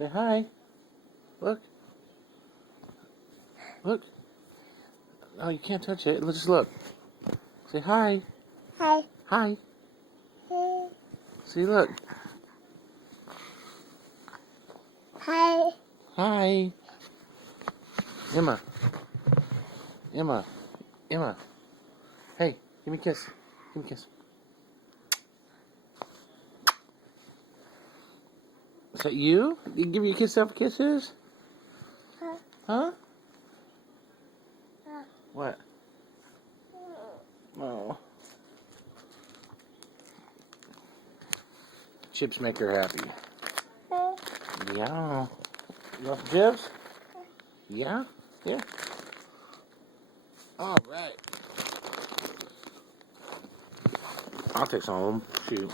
Say hi. Look. Look. Oh, you can't touch it. Let's just look. Say hi. Hi. Hi. Hi. See, look. Hi. Hi. Emma. Emma. Emma. Hey, give me a kiss. Give me a kiss. Is that you? You give yourself kisses? Huh? Huh? Huh? What? Oh. Chips make her happy. Huh? Yeah. You want some chips? Yeah? Yeah. All right. I'll take some of them. Shoot.